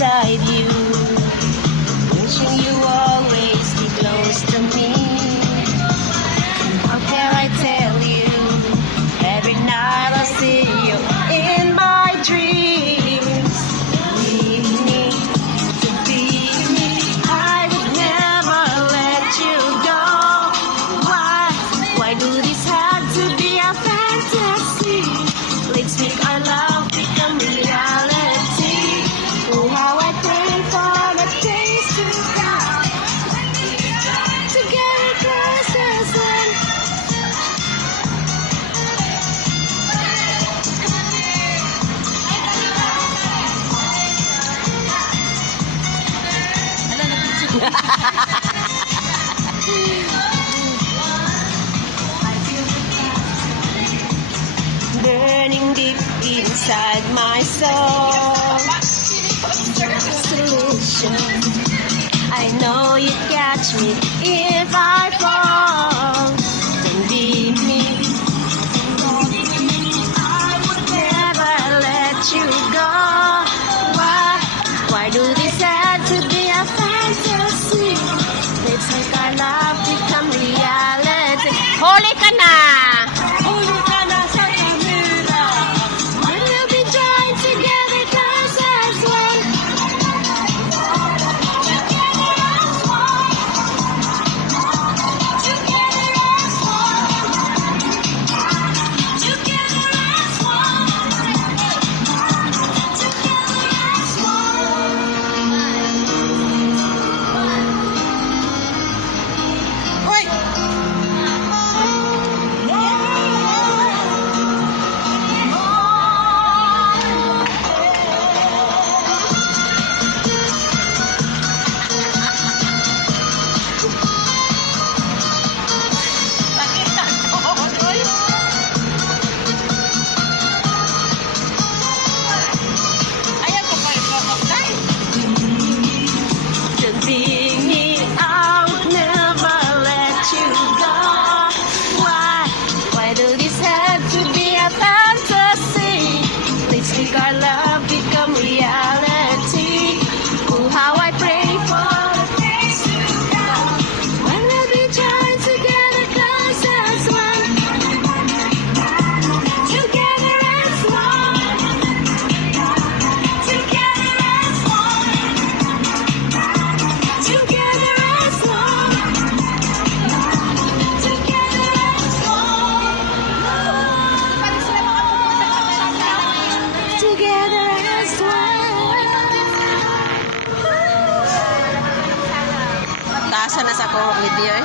beside you, wishing you always be close to me. How can I tell you? Every night I see you in my dreams. We need to be. I would never let you go. Why do this have to be a fantasy? Let's make our love become reality. Oh, how I pray for the days to come. Together close as one. Burning deep inside my soul. Solution. I know you catch me if I fall. Don't leave me. I would never let you go. Why do this have to be a fantasy? Let's make our love become reality. Huli ka na! Huli ka na sa kamera. When we'll be joined together close as one. Together as one. Together as one. Together as one. Together as one. Oi! Our love become reality. Oh, how I pray for the days to come. When we'll be joined together close as one. Together as one. Together as one. Together as one. Together as one. Together as one. Tasa na sa ko video eh.